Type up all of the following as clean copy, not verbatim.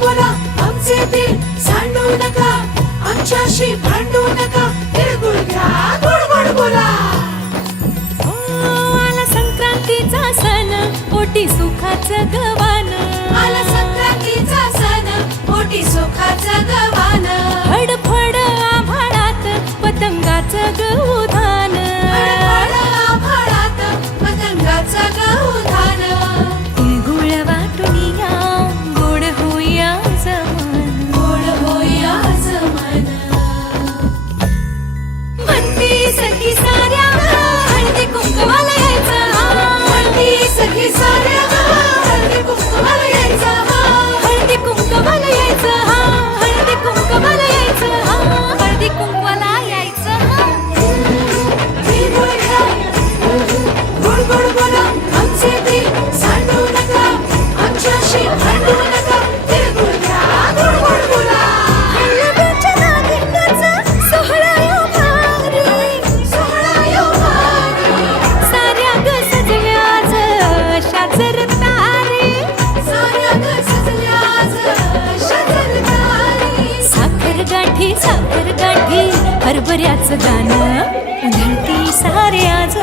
बोला आमचे दिल सांडू नका, आमच्याशी भांडू नका, तिळगुळ घ्या गोड गोड बोला. आला संक्रांतीचा सण, पोटी सुखाचं गवान. आला संक्रांतीचा सण, पोटी सुखाचं गवान. फडफड आभाळात पतंगाचं गौधान. फडफड आभाळात पतंगाचं गौधान. तिळगुळ वाटून या, गोड होईया जमान. गोड होईया जमान. म्हणती सखी साऱ्या हळदी कुंकवाला यायचं. म्हणती सखी साऱ्या हळदी कुंकवाला यायचं. हळदी कुंकवाला यायचं. हळदी कुंकवाला यायचं. हळदी कुंकवाला यायचं. तिळगुळ घ्या गोड गोड बोला आमचे दिल सांडू नका, आमच्याशी भांडू नका, तिळगुळ घ्या गोड गोड बोला. हळदीच्या नागिनीचा सोहळा यो भारी. सोहळा यो भारी. साऱ्या ग सजल्या आज शाजर तारे. साऱ्या ग सजल्या आज शाजर तारे. साखर गाठी हरभऱ्याचं दाणं. उधळती सारे आज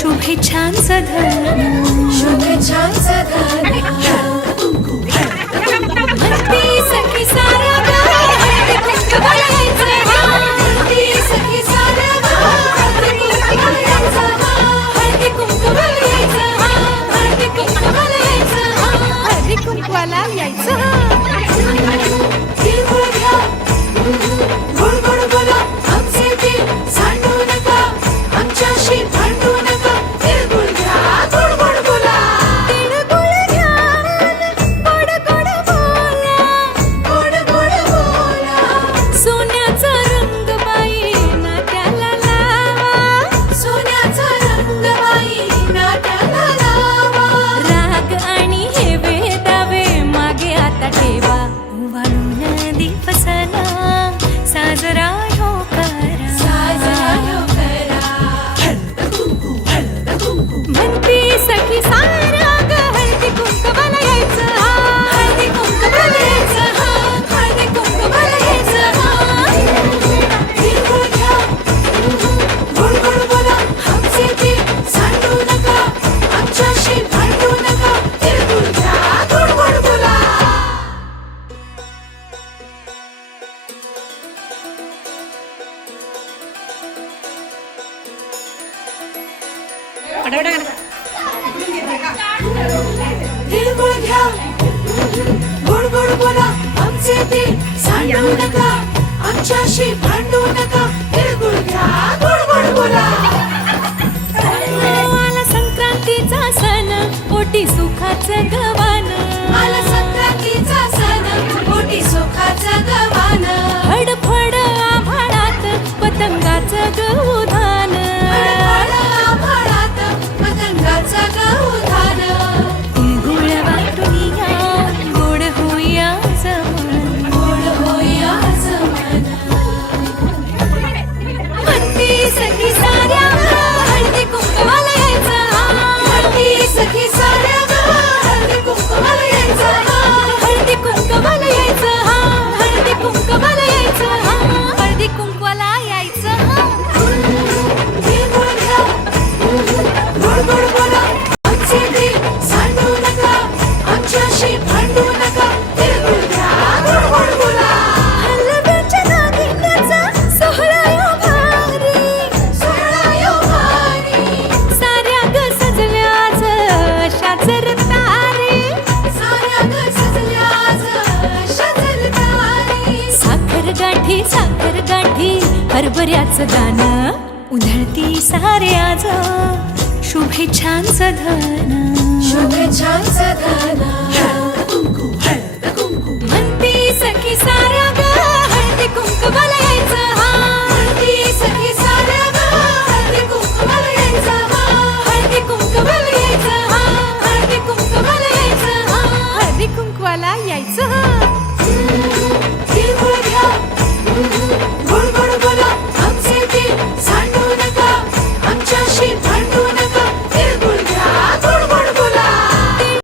शुभेच्छांचं धन. शुभेच्छांचं धन. म्हणती सखी साऱ्या ग हळदी कुंकवाला यायचं. म्हणती सखी साऱ्या हळदी कुंकवाला यायचं. हळदी कुंकवाला यायचं. हळदी कुंकवाला यायचं. हळदी कुंकवाला यायचं. तिळगुळ घ्या गोड गोड बोला आमचे दिल सांडू नका, आमच्याशी भांडू नका, तिळगुळ घ्या गोड गोड बोला. तिळगुळ घ्या गोड गोड बोला. गोड गोड बोला. सोन्याचा रंग बाई नात्याला लावा. सोन्याचा रंग बाई नाट्याला लावा. राग आणि हे वेदावे मागे आता ठेवा. वाळून दिवसना साजरा हो करा. साजरा यो करा. म्हणती सखी साऱ्या ग हळदी कुंकवाला यायचं. हळदी कुंकवाला यायचं. हळदी कुंकवाला यायचं. तिळगुळ घ्या गोड गोड बोला आमचे दिल सांडू नका, आमच्याशी भांडू नका, तिळगुळ घ्या गोड गोड बोला. तिळगुळ घ्या गोड गोड बोला आमचे दिल सांडू नका, आमच्याशी भांडू नका, तिळगुळ घ्या गोड गोड बोला. आला संक्रांतीचा सण, पोटी सुखाचं गवान. आला संक्रांतीचा सण, पोटी सुखाचं गवान. फडफड आभाळात पतंगाचं गौधान. फडफड आभाळात पतंगाचं गौधान. तिळगुळ वाटून या, गोड होईया जमान. गोड होईया जमान. म्हणती सखी साऱ्या हळदी कुंकवाला यायचं. म्हणती सखी साऱ्या हळदी कुंकवाला यायचं. हळदी कुंकवाला यायचं. हळदी कुंकवाला यायचं. हळदी कुंकवाला यायचं. तिळगुळ घ्या गोड गोड बोला आमचे दिल सांडू नका, आमच्याशी भांडू नका, तिळगुळ घ्या गोड गोड बोला. हळदीच्या नागिनीचा सोहळा यो भारी. सोहळा यो भारी. साऱ्या ग सजल्या आज शाजर तारे. साऱ्या ग सजल्या आज शाजर तारे. साखर गाठी हरभऱ्याचं दाणं. उधळती सारे आज शुभेच्छांचं धन. शुभेच्छांचं धन. म्हणती सखी साऱ्या ग हळदी कुंकवाला यायचं. म्हणती सखी साऱ्या हळदी कुंकवाला यायचं. हळदी कुंकवाला यायचं. हळदी कुंकवाला यायचं. हळदी कुंकवाला यायचं.